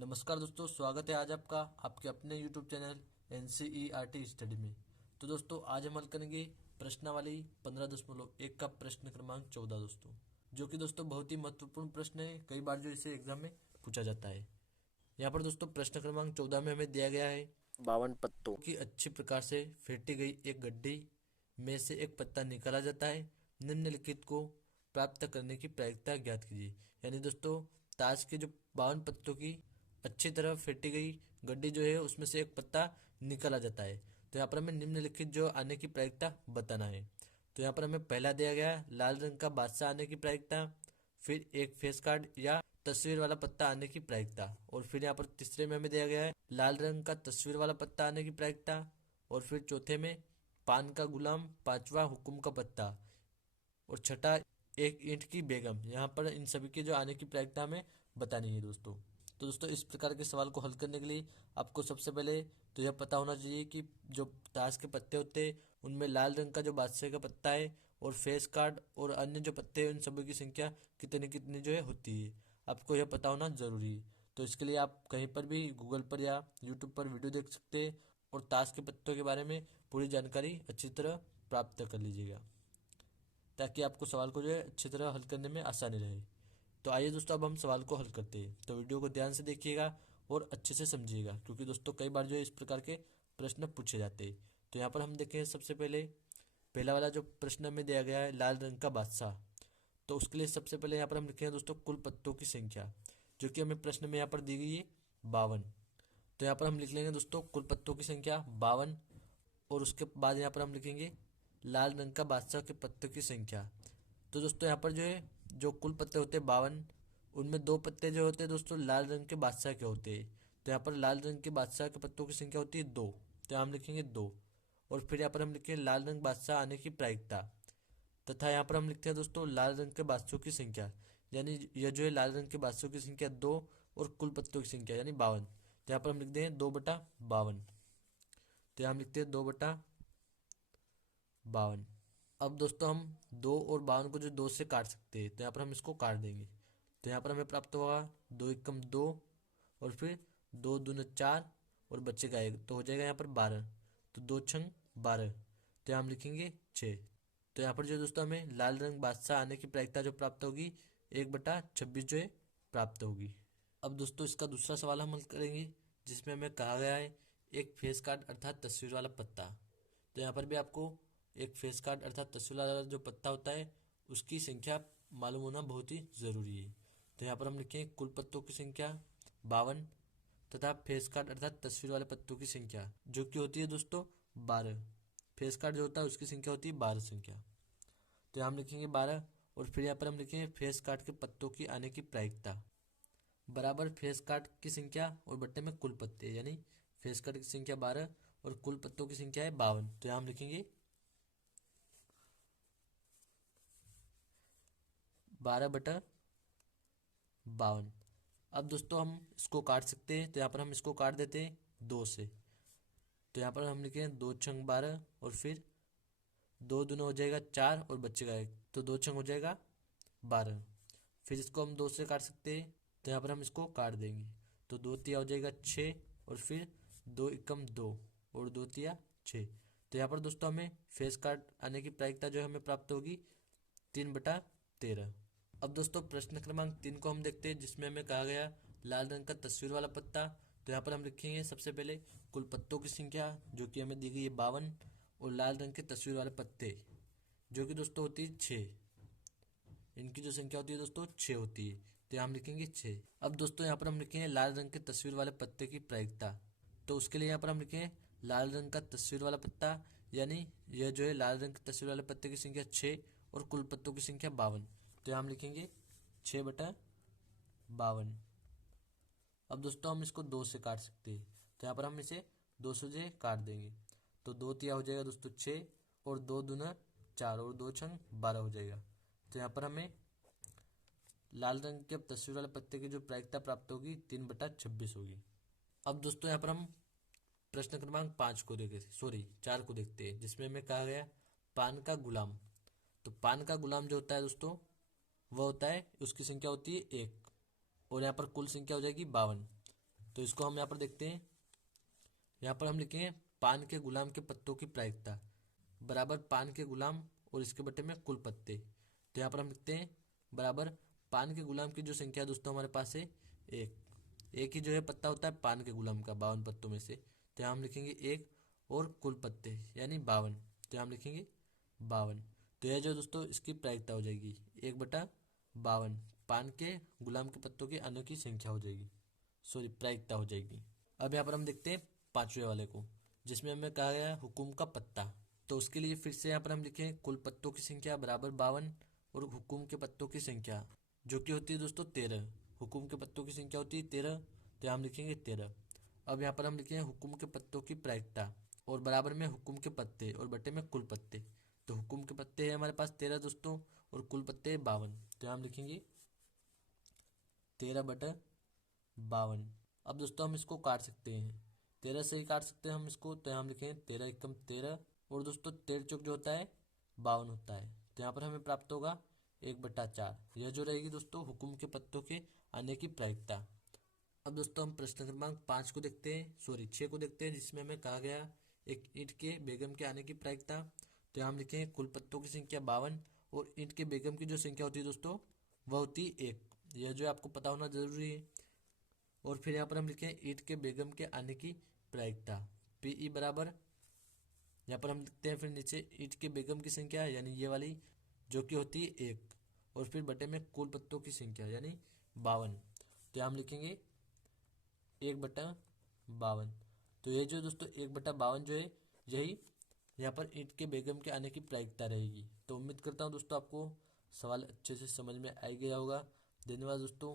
नमस्कार दोस्तों, स्वागत है आज आपका आपके अपने YouTube चैनल NCERT स्टडी में। तो दोस्तों आज हम हल करेंगे प्रश्नावली 15.1 का प्रश्न क्रमांक 14 दोस्तों, जो कि दोस्तों बहुत ही महत्वपूर्ण प्रश्न है। कई बार जो इसे एग्जाम में पूछा जाता है। यहाँ पर दोस्तों प्रश्न क्रमांक 14 में हमें दिया गया है 52 पत्तों की अच्छी प्रकार से फेंटी गई एक गड्डी में से एक पत्ता निकाला जाता है। निम्नलिखित को प्राप्त करने की प्रायिकता ज्ञात कीजिए। यानी दोस्तों ताश के जो 52 पत्तों की अच्छी तरह फेंटी गई गड्डी जो है उसमें से एक पत्ता निकाला जाता है। तो यहाँ पर हमें निम्नलिखित जो आने की प्रायिकता बताना है। तो यहाँ पर हमें पहला दिया गया लाल रंग का बादशाह आने की प्रायिकता, फिर एक फेस कार्ड या तस्वीर वाला पत्ता आने की प्रायिकता, और फिर यहाँ पर तीसरे में हमें दिया गया है लाल रंग का तस्वीर वाला पत्ता आने की प्रायिकता, और फिर चौथे में पान का गुलाम, पांचवा हुकुम का पत्ता, और छठा एक ईंट की बेगम। यहाँ पर इन सभी के जो आने की प्रायिकता हमें बतानी है दोस्तों। तो दोस्तों इस प्रकार के सवाल को हल करने के लिए आपको सबसे पहले तो यह पता होना चाहिए कि जो ताश के पत्ते होते हैं उनमें लाल रंग का जो बादशाह का पत्ता है और फेस कार्ड और अन्य जो पत्ते हैं उन सभी की संख्या कितनी कितनी जो है होती है, आपको यह पता होना जरूरी है। तो इसके लिए आप कहीं पर भी गूगल पर या यूट्यूब पर वीडियो देख सकते हैं और ताश के पत्तों के बारे में पूरी जानकारी अच्छी तरह प्राप्त कर लीजिएगा, ताकि आपको सवाल को जो है अच्छी तरह हल करने में आसानी रहे। तो आइए दोस्तों अब हम सवाल को हल करते हैं। तो वीडियो को ध्यान से देखिएगा और अच्छे से समझिएगा, क्योंकि दोस्तों कई बार जो है इस प्रकार के प्रश्न पूछे जाते हैं। तो यहाँ पर हम देखें सबसे पहले पहला वाला जो प्रश्न हमें दिया गया है लाल रंग का बादशाह। तो उसके लिए सबसे पहले यहाँ पर हम लिखेंगे दोस्तों कुल पत्तों की संख्या, जो कि हमें प्रश्न में यहाँ पर दी गई है 52। तो यहाँ पर हम लिख लेंगे दोस्तों कुल पत्तों की संख्या 52, और उसके बाद यहाँ पर हम लिखेंगे लाल रंग का बादशाह के पत्तों की संख्या। तो दोस्तों यहाँ पर जो है जो कुल पत्ते होते हैं 52, उनमें दो पत्ते जो होते हैं दोस्तों लाल रंग के बादशाह के होते हैं। तो यहाँ पर लाल रंग के बादशाह के पत्तों की संख्या होती है 2, तो यहाँ हम लिखेंगे 2। और फिर यहाँ पर हम लिखेंगे लाल रंग बादशाह आने की प्रायिकता, तथा यहाँ पर हम लिखते हैं दोस्तों लाल रंग के बादशाहों की संख्या, यानी यह जो है लाल रंग के बादशाहों की संख्या 2 और कुल पत्तों की संख्या यानी 52। तो यहाँ पर हम लिखते हैं 2/52। तो यहाँ हम लिखते हैं 2/52। अब दोस्तों हम 2 और 52 को जो 2 से काट सकते हैं, तो यहाँ पर हम इसको काट देंगे। तो यहाँ पर हमें प्राप्त होगा 2 एकम 2, और फिर 2 दूनी 4 और बचेगा 1, तो हो जाएगा यहाँ पर 12। तो 2 छंग 12, तो यहाँ हम लिखेंगे 6। तो यहाँ पर जो दोस्तों हमें लाल रंग बादशाह आने की प्रायिकता जो प्राप्त होगी 1/26 जो है प्राप्त होगी। अब दोस्तों इसका दूसरा सवाल हम हल करेंगे, जिसमें हमें कहा गया है एक फेस कार्ड अर्थात तस्वीर वाला पत्ता। तो यहाँ पर भी आपको एक फेस कार्ड अर्थात तस्वीर वाला जो पत्ता होता है उसकी संख्या मालूम होना बहुत ही ज़रूरी है। तो यहाँ पर हम लिखें कुल पत्तों की संख्या 52 तथा फेस कार्ड अर्थात तस्वीर वाले पत्तों की संख्या जो कि होती है दोस्तों 12। फेस कार्ड जो होता है उसकी संख्या होती है 12 संख्या। तो यहाँ हम लिखेंगे 12, और फिर यहाँ पर हम लिखेंगे फेस कार्ड के पत्तों की आने की प्रायिकता बराबर फेस कार्ड की संख्या और बट्टे में कुल पत्ते, यानी फेस कार्ड की संख्या 12 और कुल पत्तों की संख्या है 52। तो यहाँ हम लिखेंगे 12/52। अब दोस्तों हम इसको काट सकते हैं, तो यहाँ पर हम इसको काट देते हैं 2 से। तो यहाँ पर हम लिखें 2 छंग 12, और फिर 2 दूना हो जाएगा 4 और बचेगा 1, तो 2 छंग हो जाएगा 12। फिर इसको हम 2 से काट सकते हैं, तो यहाँ पर हम इसको काट देंगे। तो 2 तिया हो जाएगा 6, और फिर 2 एकम 2 और 2 तिया 6। तो यहाँ पर दोस्तों हमें फेस कार्ड आने की प्रायिकता जो है हमें प्राप्त होगी 3/13। अब दोस्तों प्रश्न क्रमांक 3 को हम देखते हैं, जिसमें हमें कहा गया लाल रंग का तस्वीर वाला पत्ता। तो यहाँ पर हम लिखेंगे सबसे पहले कुल पत्तों की संख्या जो कि हमें दी गई है 52, और लाल रंग के तस्वीर वाले पत्ते जो कि दोस्तों होती है 6। इनकी जो संख्या होती है दोस्तों 6 होती है, तो यहाँ हम लिखेंगे 6। अब दोस्तों यहाँ पर हम लिखेंगे लाल रंग के तस्वीर वाले पत्ते की प्रायिकता। तो उसके लिए यहाँ पर हम लिखेंगे लाल रंग का तस्वीर वाला पत्ता, यानी यह जो है लाल रंग के तस्वीर वाले पत्ते की संख्या 6 और कुल पत्तों की संख्या 52। तो यहाँ हम लिखेंगे 6/52। अब दोस्तों हम इसको 2 से काट सकते हैं, तो यहाँ पर हम इसे 2 से काट देंगे। तो 2 तिया हो जाएगा दोस्तों 6, और 2 दूना 4 और 2 छंग 12 हो जाएगा। तो यहाँ पर हमें लाल रंग के तस्वीर वाले पत्ते की जो प्रायिकता प्राप्त होगी 3/26 होगी। अब दोस्तों यहाँ पर हम प्रश्न क्रमांक 4 को देखते हैं, जिसमें हमें कहा गया पान का गुलाम। तो पान का गुलाम जो होता है दोस्तों वह होता है उसकी संख्या होती है 1, और यहाँ पर कुल संख्या हो जाएगी 52। तो इसको हम यहाँ पर देखते हैं। यहाँ पर हम लिखेंगे पान के गुलाम के पत्तों की प्रायिकता बराबर पान के गुलाम और इसके बटे में कुल पत्ते। तो यहाँ पर हम लिखते हैं बराबर पान के गुलाम की जो संख्या दोस्तों हमारे पास है एक, एक ही जो है पत्ता होता है पान के गुलाम का 52 पत्तों में से। तो यहाँ हम लिखेंगे एक और कुल पत्ते यानी 52। तो यहाँ हम लिखेंगे 52। तो यह जो दोस्तों इसकी प्रायिकता हो जाएगी 1/52 पान के गुलाम के पत्तों की अणु की संख्या हो जाएगी, सॉरी प्रायिकता हो जाएगी। अब यहाँ पर हम देखते हैं पांचवें वाले को, जिसमें हमें कहा गया है हुकुम का पत्ता। तो उसके लिए फिर से यहाँ पर हम लिखें कुल पत्तों की संख्या बराबर 52 और हुकुम के पत्तों की संख्या जो कि होती है दोस्तों 13। हुकुम के पत्तों की संख्या होती है 13, तो यहाँ हम लिखेंगे 13। अब यहाँ पर हम लिखेंगे हुकुम के पत्तों की प्रायिकता और बराबर में हुकुम के पत्ते और बटे में कुल पत्ते। तो हुकुम के पत्ते हैं हमारे पास 13 दोस्तों और कुल पत्ते 52। तो यहाँ हम लिखेंगे 13/52। अब दोस्तों हम इसको काट सकते हैं, 13 से ही काट सकते हैं हम इसको। तो यहाँ हम लिखेंगे 13 एकम 13 और दोस्तों 13 चौक जो होता है 52 होता है। तो यहाँ पर हमें प्राप्त होगा 1/4। यह जो रहेगी दोस्तों हुकुम के पत्तों के आने की प्रायिकता। अब दोस्तों हम प्रश्न क्रमांक 5 को देखते हैं, सॉरी 6 को देखते हैं, जिसमें हमें कहा गया एक ईंट के बेगम के आने की प्रायिकता। तो यहाँ हम लिखेंगे कुल पत्तों की संख्या 52 और ईंट के बेगम की जो संख्या होती है दोस्तों वह होती है 1। यह जो आपको पता होना जरूरी है। और फिर यहाँ पर हम लिखें ईंट के बेगम के आने की प्रायिकता पी बराबर, यहाँ पर हम लिखते हैं फिर नीचे ईंट के बेगम की संख्या यानी ये वाली जो कि होती है 1 और फिर बटे में कुल पत्तों की संख्या यानी 52। तो यहाँ हम लिखेंगे 1/52। तो ये जो दोस्तों 1/52 जो है यही यहाँ पर ईंट के बेगम के आने की प्रायिकता रहेगी। तो उम्मीद करता हूँ दोस्तों आपको सवाल अच्छे से समझ में आ गया होगा। धन्यवाद दोस्तों।